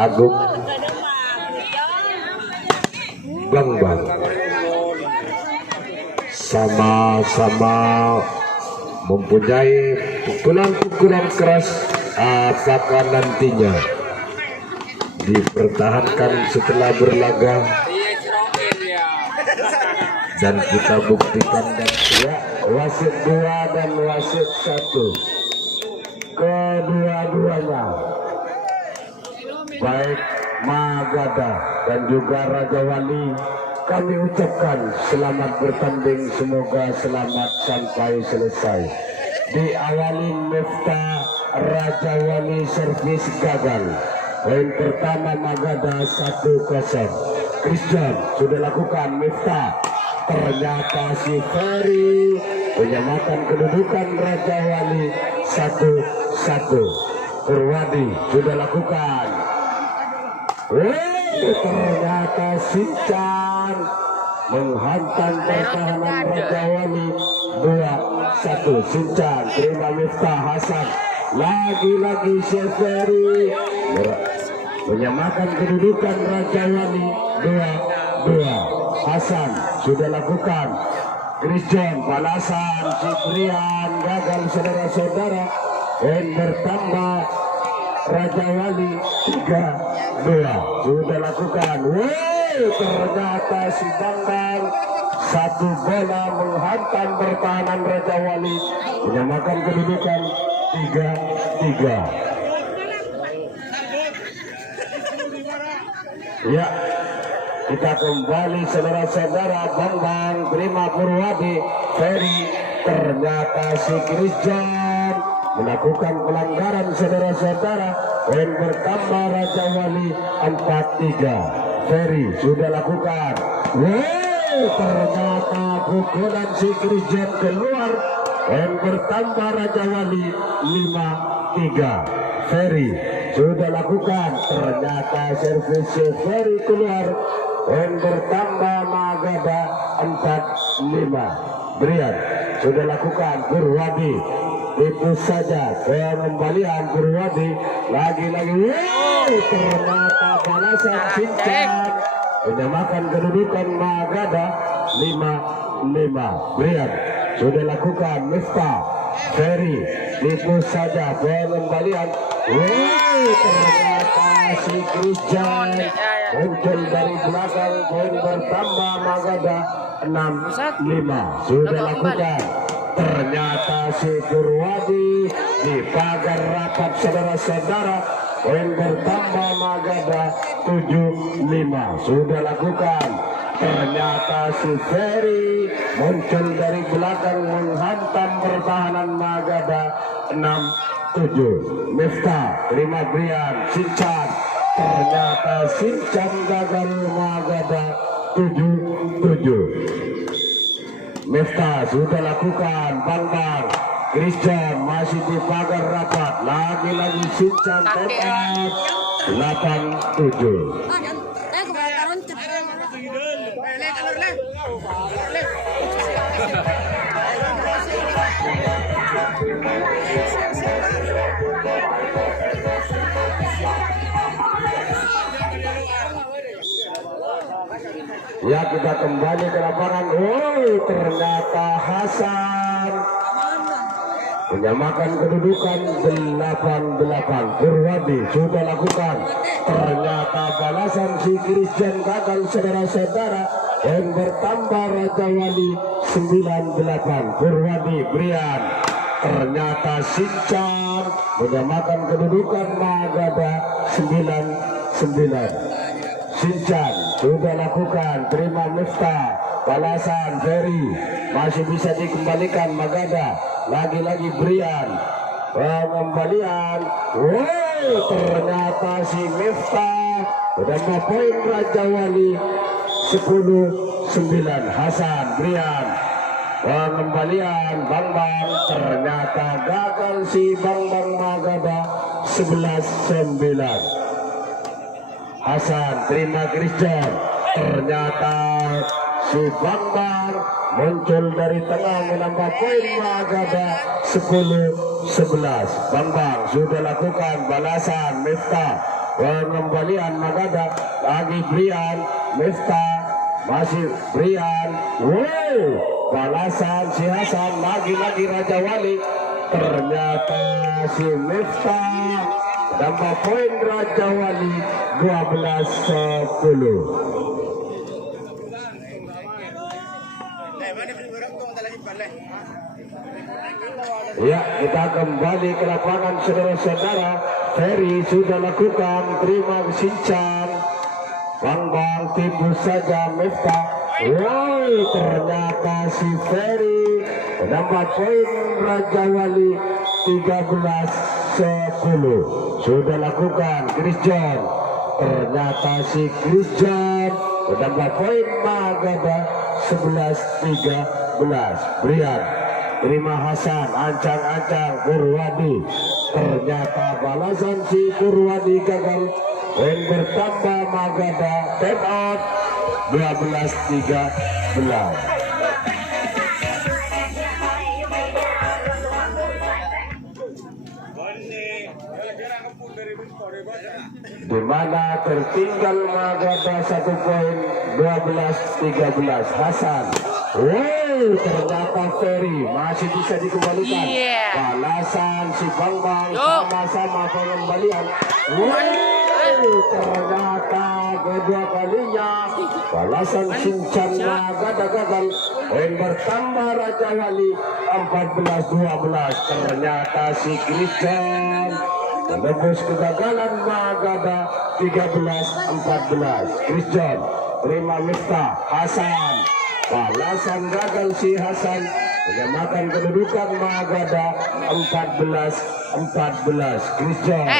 Agung Bang sama-sama mempunyai pukulan-pukulan keras. Apakah nantinya dipertahankan setelah berlaga dan kita buktikan. Dan ya, wasit 2 dan wasit 1 kedua-duanya baik Magada dan juga Raja Wali, kami ucapkan selamat bertanding, semoga selamat sampai selesai. Diawali Miftah Raja Wali servis gagal. Poin pertama Magada 1-0. Christian sudah lakukan Miftah, ternyata si Ferry menyamakan kedudukan Raja Wali 1-1. Purwadi sudah lakukan. Ternyata Sincan menghantam pertahanan Raja Wali 2-1. Sincan terima Miftah. Hasan lagi-lagi Syaferi menyamakan kedudukan Raja Wali 2-2. Hasan sudah lakukan. Christian balasan Ciprian gagal, saudara-saudara. Dan bertambah Raja Wali 3-2 sudah lakukan. Ternyata si Bambang satu bola menghantam pertahanan Raja Wali, menyamakan kedudukan 3-3. Ya, kita kembali saudara-saudara. Bambang terima Purwadi. Ferry ternyata si Christian melakukan pelanggaran saudara-saudara. Poin bertambah Raja Wali 4-3. Ferry sudah lakukan. Ternyata pukulan si Christian keluar. Poin bertambah Raja Wali 5-3. Ferry sudah lakukan. Ternyata servis Ferry keluar. Poin bertambah Magada 4-5. Brian sudah lakukan. Purwadi itu saja pengembalian Purwadi lagi-lagi. Ternyata balasan Sincan menyamakan kedudukan Magada 5-5. Brian sudah lakukan. Miftah Ferry itu saja pengembalian. Ternyata si Christian muncul dari belakang. Poin bertambah Magada 6-5. Sudah lakukan. Ternyata si Purwadi di pagar rapat saudara-saudara. Poin bertambah Magada 7-5. Sudah lakukan. Ternyata si Ferry muncul dari belakang menghantam pertahanan Magada 6-7. Miftah terima Brian. Sincan, ternyata Sincan gagal. Magada 7-7. Miftah sudah lakukan. Bambang Christian masih di pagar rapat. Lagi-lagi Sincan tepat 8-7. Ya, kita kembali ke lapangan. Ternyata Hasan menyamakan kedudukan 8-8. Purwadi sudah lakukan. Ternyata balasan si Christian gagal saudara-saudara. Dan bertambah Raja Wali 9-8. Purwadi Brian. Ternyata Sincan menyamakan kedudukan Magada 9-9. Sincan sudah lakukan. Terima Miftah. Balasan Ferry masih bisa dikembalikan Magada. Lagi-lagi Brian. Pengembalian. Ternyata si Miftah menambah poin Raja Wali 10-9. Hasan Brian. Pengembalian Bambang. Ternyata gagal si Bambang. Magada 11-9. Hasan terima Christian. Ternyata si Bambang muncul dari tengah menambah poin Magada 10-11. Bambang sudah lakukan. Balasan Miftah. Pengembalian Magada lagi Brian Miftah, masih Brian. Wow, balasan si Hasan, lagi-lagi Raja Wali. Ternyata si Miftah tambah poin Raja Wali 12-10. Ya, kita kembali ke lapangan saudara-saudara. Ferry sudah lakukan, terima Sinchan. Bang timbul saja Miftah. Wow, ternyata si Ferry mendapat poin Raja Wali 13-10. Sudah lakukan Chris John. Ternyata si Chris John mendapat poin Magada 11-13. Brian terima Hasan, ancang-ancang Purwadi. Ternyata balasan si Purwadi gagal. Poin bertambah Magada, time out 12-13. Di mana tertinggal Magada 1 poin 12-13. Hasan. Wow, ternyata Ferry masih bisa dikembalikan. Balasan si Bang sama-sama pengembalian. Wow, ternyata kedua kalinya balasan Sinchan Magada gagal. Poin bertambah Raja Wali 14-12. Ternyata si Christian menembus kegagalan Magada 13-14. Christian terima Miftah. Hasan, balasan gagal si Hasan, menyamakan kedudukan Magada 14-14. Christian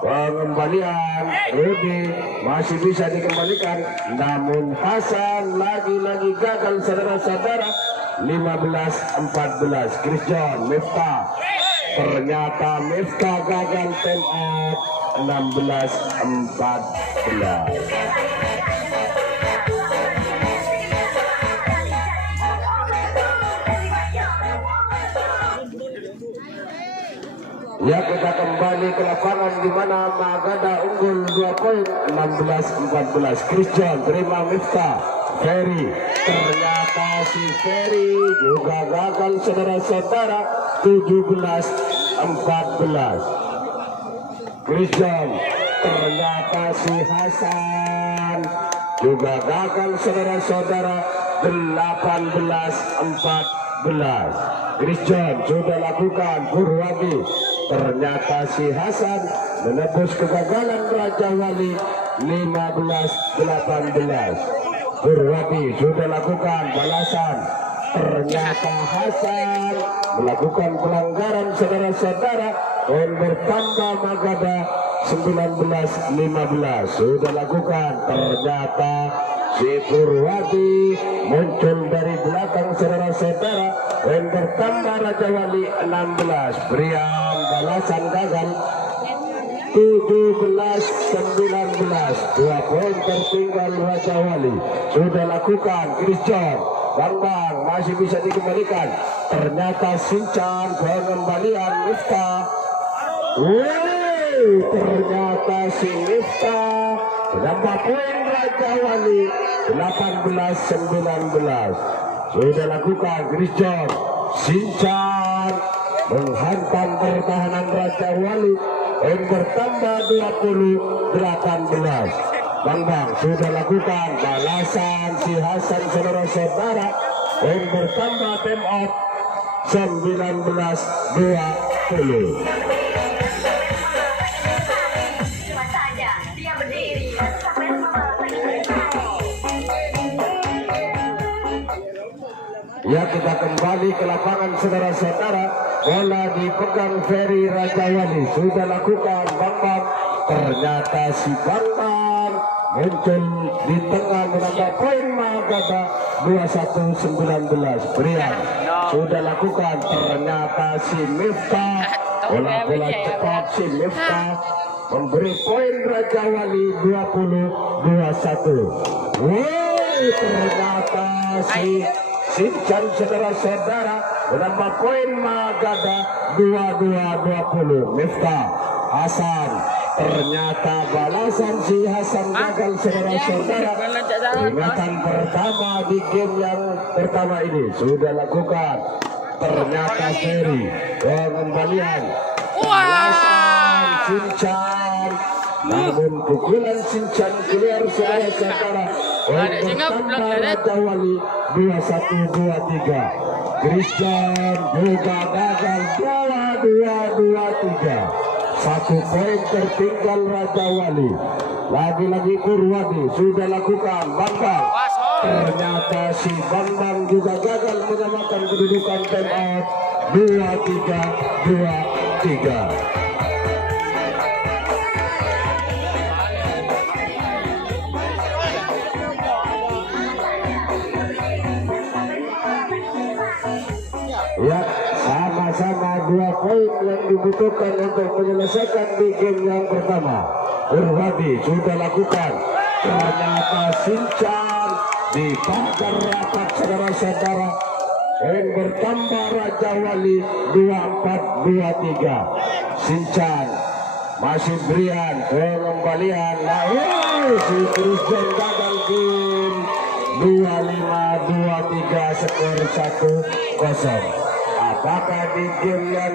pengembalian Rudy masih bisa dikembalikan, namun Hasan lagi-lagi gagal saudara-saudara. 15-14. Christian Miftah, ternyata Miftah gagal, time out 16-14. Ya, kita kembali ke lapangan di mana Magada unggul 2 poin 16-14. Christian terima Miftah. Ferry, ternyata si Ferry juga gagal saudara-saudara. 17-14. Christian, ternyata si Hasan juga gagal saudara-saudara. 18-14. Christian sudah lakukan Purwadi. Ternyata si Hasan menebus kegagalan Raja Wali 15-18. Purwadi sudah lakukan balasan. Ternyata Hasan melakukan pelanggaran saudara-saudara. Poin bertambah Magada 19-15. Sudah lakukan. Ternyata si Purwadi muncul dari belakang saudara-saudara. Poin bertambah Raja Wali 16. Brian balasan gagal 17-19. 2 poin tertinggal Raja Wali. Sudah lakukan Christian. Bang masih bisa dikembalikan. Ternyata Sinchan pengembalian Miftah. Wow, ternyata si Miftah menambah poin Raja Wali 18-19. Sudah lakukan Christian. Sinchan menghantam pertahanan Raja Wali. Poin bertambah 20-18. Bang sudah lakukan balasan si Hasan saudara-saudara. Poin bertambah, time out 19-20. Ya, kita kembali ke lapangan saudara-saudara. Bola dipegang Ferry Raja Wali. Sudah lakukan Bang. Ternyata si Bang muncul di tengah menambah poin Magada 21-19. Brian sudah lakukan. Ternyata si Miftah, bola cepat si Miftah memberi poin Raja Wali 20-21. Wow, ternyata si Sinchan saudara-saudara menambah poin Magada 22-20. Miftah, Hasan Ternyata balasan si Hasan gagal saudara-saudara. Peringatan pertama di game yang pertama ini sudah lakukan. Ternyata Ferry pengembalian. Balasan Sincan. Namun pukulan Sincan keluar saudara-saudara. Pertama Raja Wali 21-23. Christian juga gagal 2-2-2-3. 1 poin tertinggal Raja Wali. Lagi-lagi Purwadi sudah lakukan Bambang. Ternyata si Bambang juga gagal menyamakan kedudukan time out 2-3-2-3. Ya, sama-sama 2 poin yang dibutuhkan untuk menyelesaikan di game yang pertama. Purwadi sudah lakukan. Ternyata Sincan dibakar rapat saudara-saudara. Poin bertambah Raja Wali 24-23. Sincan masih Brian pengembalian. Nah, si Christian gagal game 25-23 skor 1-0. Apakah di game yang